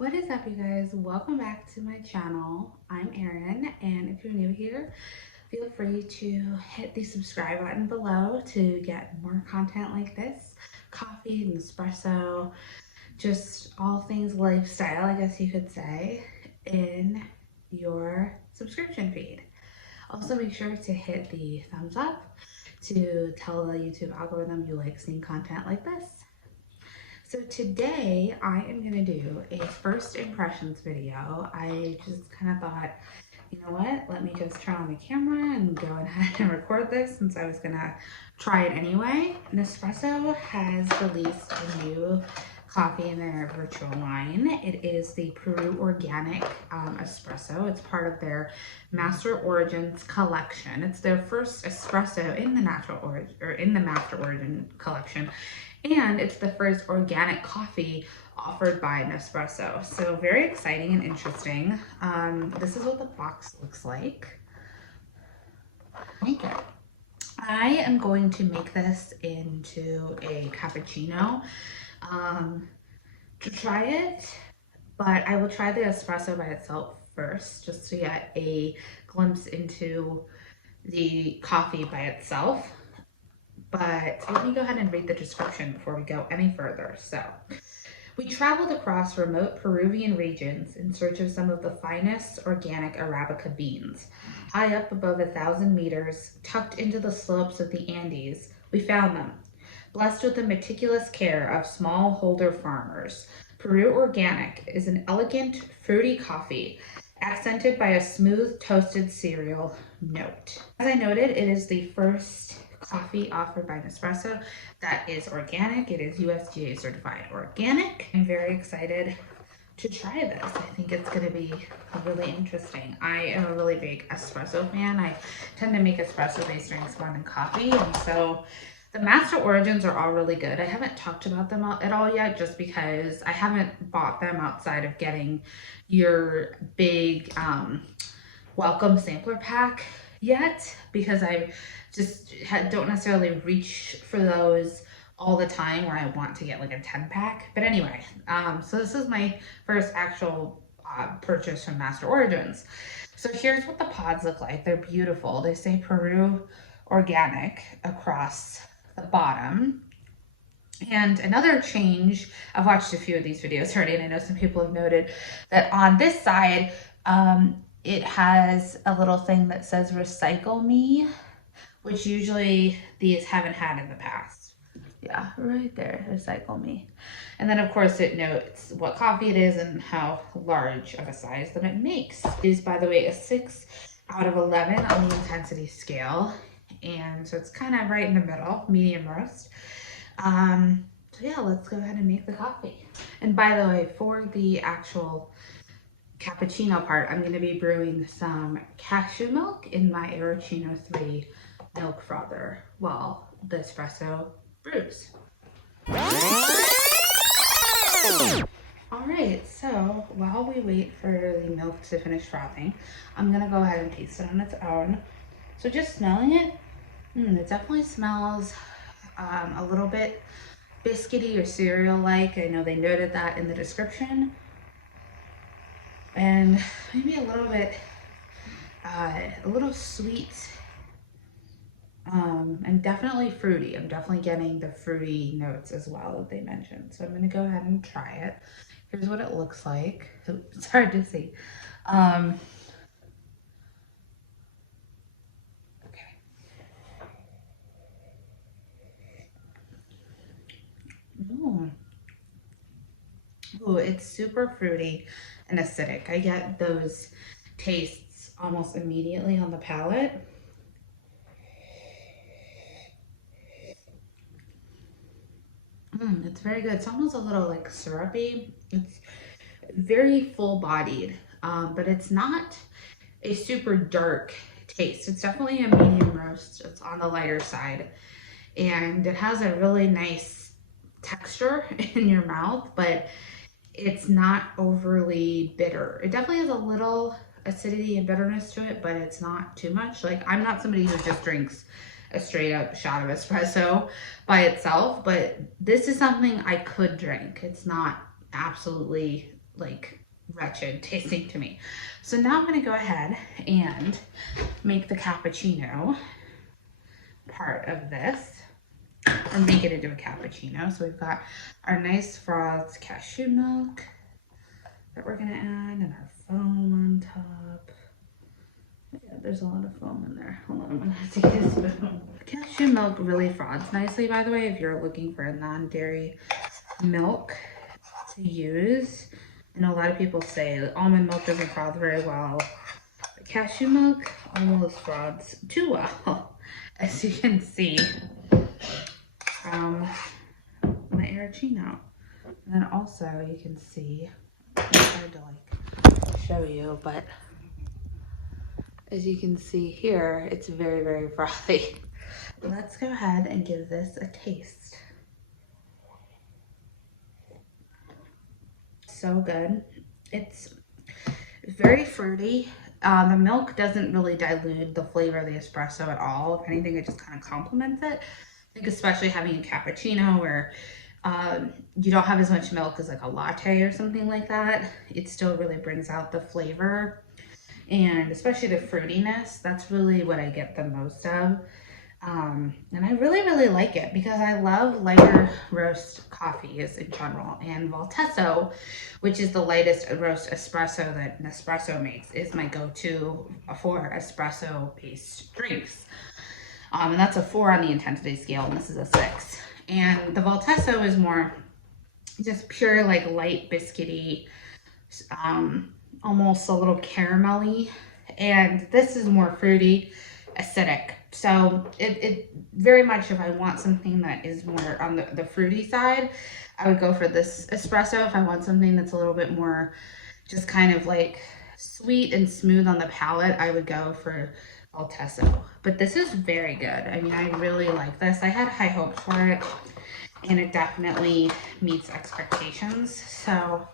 What is up, you guys? Welcome back to my channel. I'm Erin, and if you're new here, feel free to hit the subscribe button below to get more content like this. Coffee, Nespresso, just all things lifestyle, I guess you could say, in your subscription feed. Also, make sure to hit the thumbs up to tell the YouTube algorithm you like seeing content like this. So today I am going to do a first impressions video. I just kind of thought, you know what, let me just turn on the camera and go ahead and record this since I was going to try it anyway. Nespresso has released a new coffee in their virtual line. It is the Peru Organic espresso. It's part of their Master Origins collection. It's their first espresso in the Master Origin collection. And it's the first organic coffee offered by Nespresso. So very exciting and interesting. This is what the box looks like. Okay. I am going to make this into a cappuccino to try it, but I will try the espresso by itself first, just to get a glimpse into the coffee by itself. But let me go ahead and read the description before we go any further. So, we traveled across remote Peruvian regions in search of some of the finest organic Arabica beans. High up above 1,000 meters, tucked into the slopes of the Andes, we found them. Blessed with the meticulous care of smallholder farmers, Peru Organic is an elegant, fruity coffee, accented by a smooth toasted cereal note. As I noted, it is the first coffee offered by Nespresso that is organic. It is USDA certified organic. I'm very excited to try this. I think it's going to be really interesting. I am a really big espresso fan. I tend to make espresso based drinks more than coffee, and so the Master Origins are all really good. I haven't talked about them at all yet just because I haven't bought them outside of getting your big welcome sampler pack yet, because I just don't necessarily reach for those all the time where I want to get like a 10-pack. But anyway, so this is my first actual purchase from Master Origins. So here's what the pods look like. They're beautiful. They say Peru Organic across the bottom. And another change, I've watched a few of these videos already, and I know some people have noted that on this side, it has a little thing that says recycle me, which usually these haven't had in the past. Yeah, right there, recycle me. And then of course it notes what coffee it is and how large of a size that it makes. It is, by the way, a 6 out of 11 on the intensity scale. And so it's kind of right in the middle, medium roast. So yeah, let's go ahead and make the coffee. And by the way, for the actual cappuccino part, I'm going to be brewing some cashew milk in my Aeroccino 3 milk frother while the espresso brews. Alright, so while we wait for the milk to finish frothing, I'm going to go ahead and taste it on its own. So just smelling it, it definitely smells a little bit biscuity or cereal-like. I know they noted that in the description. And maybe a little bit, a little sweet, and definitely fruity. I'm definitely getting the fruity notes as well that they mentioned. So I'm going to go ahead and try it. Here's what it looks like. It's hard to see. Oh, it's super fruity and acidic. I get those tastes almost immediately on the palate. It's very good. It's almost a little like syrupy. It's very full-bodied, but it's not a super dark taste. It's definitely a medium roast. It's on the lighter side, and it has a really nice texture in your mouth, but it's not overly bitter. It definitely has a little acidity and bitterness to it, but it's not too much. Like, I'm not somebody who just drinks a straight up shot of espresso by itself, but this is something I could drink. It's not absolutely like wretched tasting to me. So now I'm gonna go ahead and make the cappuccino part of this, or make it into a cappuccino. So we've got our nice frothed cashew milk that we're gonna add, and our foam on top. Yeah, there's a lot of foam in there. Hold on, I'm gonna have to get a spoon. Cashew milk really froths nicely, by the way, if you're looking for a non-dairy milk to use. I know a lot of people say almond milk doesn't froth very well, but cashew milk almost froths too well, as you can see from my Arancino. And then also you can see, it's hard to like show you, but as you can see here, it's very, very frothy. Let's go ahead and give this a taste. So good. It's very fruity. The milk doesn't really dilute the flavor of the espresso at all. If anything, it just kind of complements it. I think especially having a cappuccino where you don't have as much milk as like a latte or something like that, it still really brings out the flavor. And especially the fruitiness, that's really what I get the most of. And I really, really like it because I love lighter roast coffees in general. And Voltesso, which is the lightest roast espresso that Nespresso makes, is my go-to for espresso-based drinks. And that's a 4 on the intensity scale, and this is a 6. And the Voltesso is more just pure, like light biscuity, almost a little caramelly, and this is more fruity, acidic. So it very much, if I want something that is more on the fruity side, I would go for this espresso. If I want something that's a little bit more just kind of like sweet and smooth on the palate, I would go for Voltesso. But this is very good. I mean, I really like this. I had high hopes for it, and it definitely meets expectations. So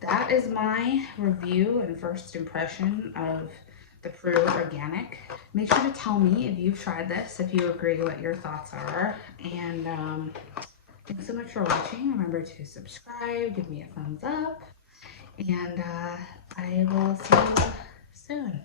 that is my review and first impression of the Peru Organic. Make sure to tell me if you've tried this, if you agree, what your thoughts are. And thanks so much for watching. Remember to subscribe, give me a thumbs up, and I will see you soon.